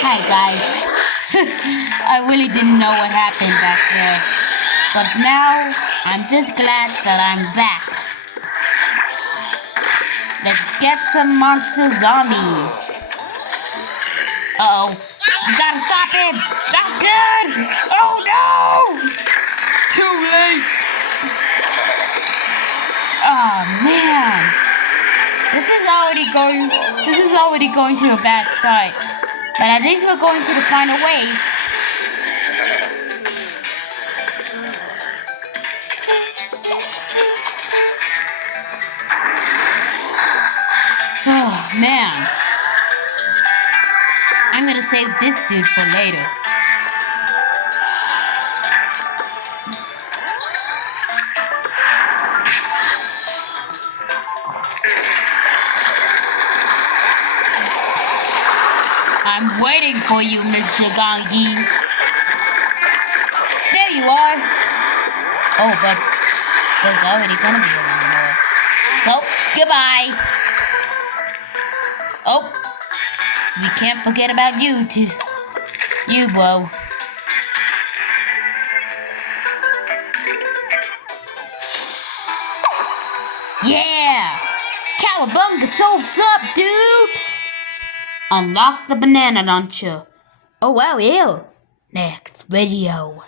Hi guys. I really didn't know what happened back there. But now, I'm just glad that I'm back. Let's get some monster zombies. Uh-oh. You gotta stop him! Not good! Oh no! Too late! Oh man! This is already going to a bad start. But at least we're going to the final wave. Oh man. I'm gonna save this dude for later. I'm waiting for you, Mr. Gangi. There you are. Oh, but there's already gonna be a lot more. So, goodbye. Oh, we can't forget about you, too. You, bro. Yeah! Cowabunga, so's up, dudes! Unlock the banana launcher. Oh, wow, ew. Next video.